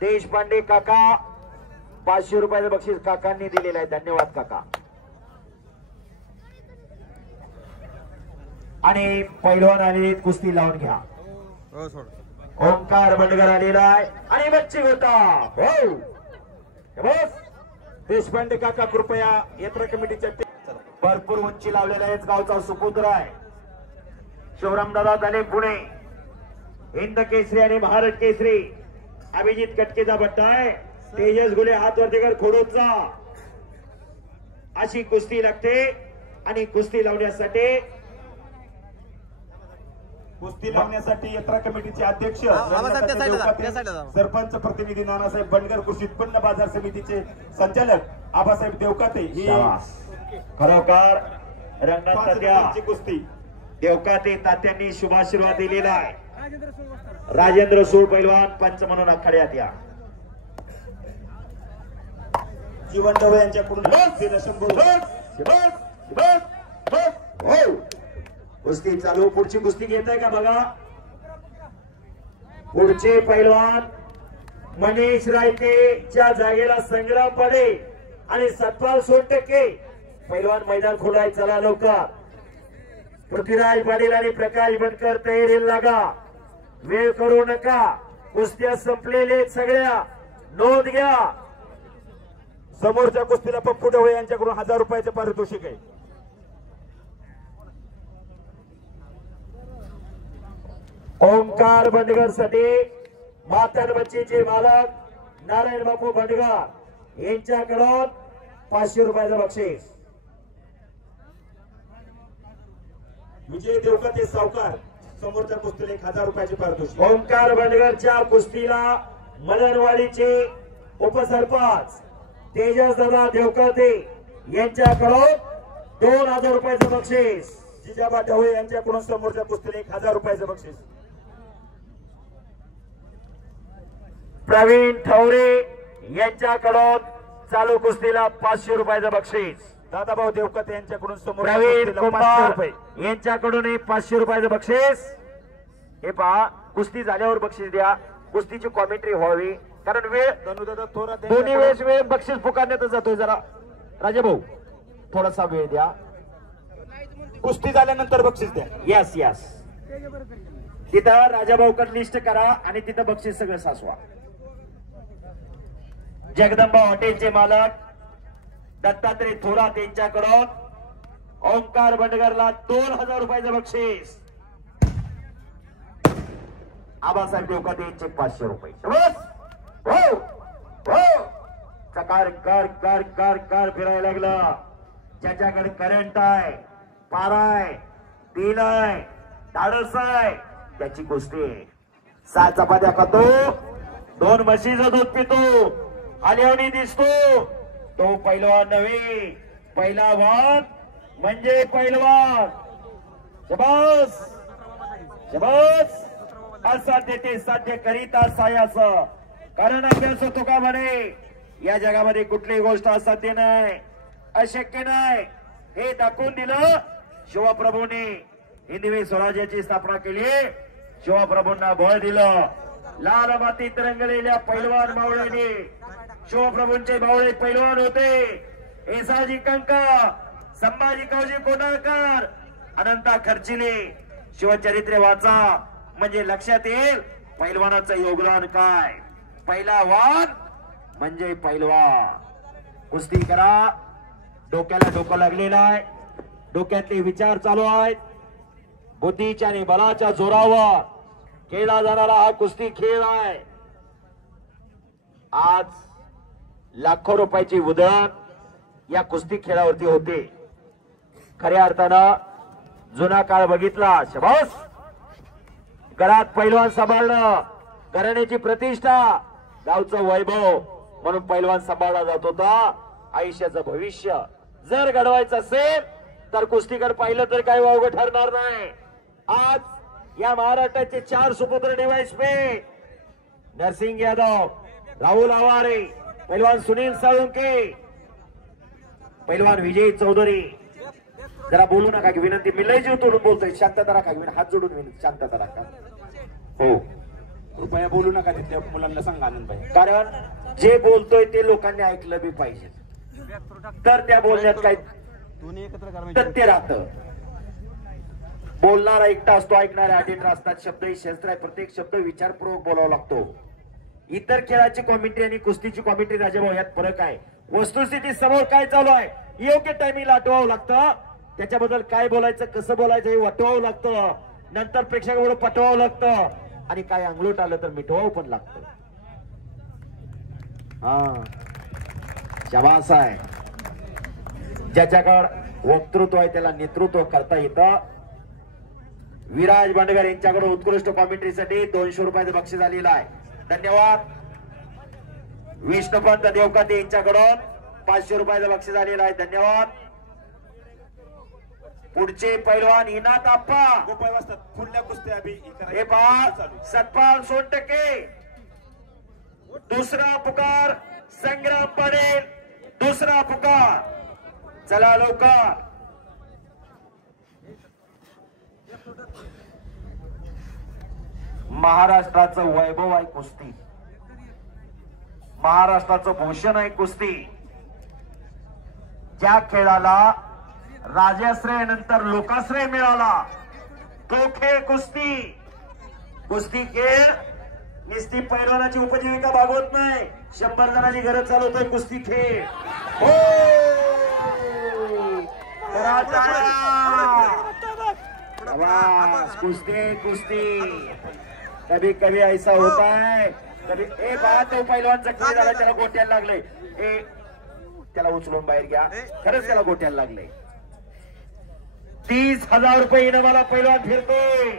देशपांडे काका 500 रुपयाचं बक्षीस काकांनी दिलेलं आहे. धन्यवाद काका. आणि पैलवान आलेले कुस्ती लावून घ्या. ओंकार बंडगर आलेला आहे आणि बच्ची होता. हो बस देशपांडे काका कृपया यात्रा कमिटीच्या भरपूर उंची लावलेल्या आहेत. गावचा सुपुत्र आहे शिवरामदादा झाले पुणे हिंद केसरी आणि महाराष्ट्र केसरी. अभिजित कटकेचा बट्टा आहे. तेजस गुले हातवर्तेकर खोडोचा. अशी कुस्ती लागते आणि कुस्ती लावण्यासाठी यात्रा कमिटीचे अध्यक्ष सरपंच प्रतिनिधी नानासाहेब बंडगर कृषी उत्पन्न बाजार समितीचे संचालक आबासाहेब देवकाते ही खरोखर रंगाची कुस्ती देवकाते तात्यांनी शुभाशीर्वाद दिलेला आहे. राजेंद्र सूळ पैलवान पंच म्हणून आखाड्यात या. जीवन ढवळे यांच्याकडून कुस्ती चालू. पुढची कुस्ती घेत आहे का बघा. पुढचे पैलवान मनीष रायतेच्या जागेला संग्राम पडे आणि सतपाल सोनटके पैलवान मैदान खोलाय. चला लवकर. पृथ्वीराज पाटील आणि प्रकाश बनकर तयारीला लागा. वेळ करू नका. कुस्त्या संपलेले सगळ्या नोंद घ्या. समोरच्या कुस्तीला पप्पू ढवळे यांच्याकडून 1000 रुपयाचे पारितोषिक आहे. ओंकार बंडगर साठी मातन बच्चीचे मालक नारायण बापू बंडगर यांच्याकडून 500 रुपयाचं बक्षीस. विजय देवकाते सावकार समोरच्या कुस्तीला 1000 रुपयाचे पारितोषिक. ओंकार बंडगरच्या कुस्तीला मदनवाडीचे उपसरपंच तेजस दादा देवकाते यांच्याकडून 2000 रुपयाचं बक्षीस. जिजाबा ढवळे यांच्याकडून समोरच्या कुस्तीला 1000 रुपयाचं बक्षीस. प्रवीण ठवरे यांच्याकडून चालू कुस्तीला 500 रुपयाचं बक्षीस. दादाभाऊ देवकाते यांच्याकडून समोर प्रवीण कुंभार यांच्याकडून 500 रुपयाचं बक्षीस. हे पहा कुस्ती झाल्यावर बक्षीस द्या. कुस्तीची कॉमेंट्री व्हावी कारण वेळ दोन्ही वेळेस वेळ बक्षीस पुकारण्यातच जातोय. जरा राजेभाऊ थोडासा वेळ द्या. कुस्ती झाल्यानंतर बक्षीस द्या. Yes yes. तिथं राजाभाऊकर लिस्ट करा आणि तिथं बक्षीस सगळं साचवा. जगदंबा हॉटेलचे मालक दत्तात्रय थोरात यांच्याकडून ओंकार बंडगरला 2000 रुपयाचं बक्षीस. आबासाहेब देवकाते यांचे 500 रुपये. हो हो चकार कर कर कर कर फिरायला लागला. ज्याच्याकडे करंट आहे पारा आहे तीन आहे धाडस आहे त्याची कुस्ती. 7 चपात्या खातो 2 म्हशीचं दूध पितो आल्यावणी दिसतो तो पैलवान नव्हे. पैलवान म्हणजे पैलवान. शबास शबास. असाध्य ते साध्य करीता सायास. कारण अभ्यास होतो का म्हणे या जगामध्ये कुठलीही गोष्ट असाध्य नाही अशक्य नाही हे दाखवून दिलं शिवप्रभूंनी. हिंदवी स्वराज्याची स्थापना केली. शिवप्रभूंना बळ दिलं. लाल मातीत रंगलेल्या पैलवान मावळ्याने शिवप्रभूंचे मावळे पैलवान होते. येसाजी कंका संभाजी कावजी कोंढाळकर अनंता खर्चिले. शिवचरित्र वाचा म्हणजे लक्षात येईल पैलवानाचं योगदान काय. पैलवान म्हणजे पैलवान. कुस्ती करा. डोक्याला डोकं लागलेलं आहे. डोक्यातले विचार चालू आहेत. बुद्धीच्या आणि बलाच्या जोरावर खेळला जाणारा हा कुस्ती खेळ आहे. आज लाखो रुपयाची उधळण या कुस्ती खेळावरती होते. खऱ्या अर्थानं जुना काळ बघितला. शबास. घरात पैलवान सांभाळणं घराण्याची प्रतिष्ठा गावचं वैभव म्हणून पैलवान सांभाळला जात होता. आयुष्याचं भविष्य जर घडवायचं असेल तर कुस्तीकडे पाहिलं तर काही वावगं ठरणार नाही. आज या महाराष्ट्राचे 4 सुपुत्र डीवायएसपी नरसिंग यादव राहुल आवारे पैलवान सुनील साळुंके पैलवान विजय चौधरी. जरा बोलू नका की विनंती. मी लय जीव तोडून बोलतोय. शांतता राखा. हात जोडून विनंती शांतता राखा. हो कृपया बोलू नका तिथल्या मुलांना सांगा आनंद भाई. कारण जे बोलतोय ते लोकांनी ऐकलं बी पाहिजे, तर त्या बोलण्यात काही तथ्य राहतं. बोलणारा एकटा असतो, ऐकणारे अटेंडर असतात. शब्द ही शस्त्र आहे, प्रत्येक शब्द विचारपूर्वक बोलावा लागतो. इतर खेळाची कॉमेंट्री आणि कुस्तीची कॉमेंट्री राजाभाऊ यात फरक आहे. वस्तुस्थिती समोर काय चालू आहे योग्य टायमिंगला आठवावं लागतं. त्याच्याबद्दल काय बोलायचं, कसं बोलायचं हे वाटवावं लागतं. नंतर प्रेक्षकाबरोबर पटवावं लागतं आणि काय अंगलोट आलं तर मिटवावं पण लागतं. हा शाबास आहे. ज्याच्याकडे वक्तृत्व आहे त्याला नेतृत्व करता येतं. विराज बांडगर यांच्याकडून उत्कृष्ट कॉमेंट्रीसाठी 200 रुपयाचं बक्षीस आलेलं आहे. धन्यवाद. विष्णुपंत देवकाते यांच्याकडून 500 रुपयाचं बक्षीस आलेलं आहे. धन्यवाद. पुढचे पैलवान इनात आप्पा पुढल्या कुस्त्या हे पहा सतपाल सोनटके. दुसरा पुकार संग्राम पाटील. दुसरा पुकार. चला लवकर. महाराष्ट्राचं वैभव आहे कुस्ती, महाराष्ट्राचं भूषण आहे कुस्ती. ज्या खेळाला राजाश्रय नंतर लोकाश्रय मिळाला तो खेळ कुस्ती. कुस्ती खेळ नुसती पैलवानाची उपजीविका भागवत नाही, 100 जणांची गरज चालवतोय कुस्ती खेळ. हो कुस्ती कुस्ती. कभी कभी ऐसा होता है, कभी ए बात तो पैलवान जखमी झाला, त्याला गोट्याला लागले. ए त्याला उचलून बाहेर घ्या, खरंच त्याला गोट्याला लागले. 30,000 रुपये इनामाला पैलवान फिरतोय.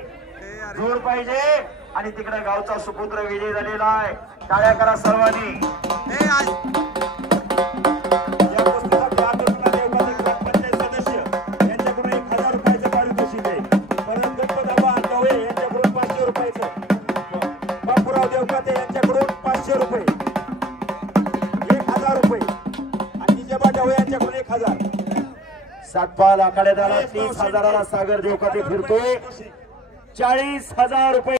जोर पाहिजे आणि तिकडे गावचा सुपुत्र विजय झालेला आहे. टाळ्या करा सर्वांनी. यांच्याकडून 500 रुपये, 1000 रुपये आणि निजाबा ढवळे यांच्याकडून 1000. सातपाल आखाड्यात आला. 30,000ला सागर देवकाते फिरतोय. 40,000 रुपये.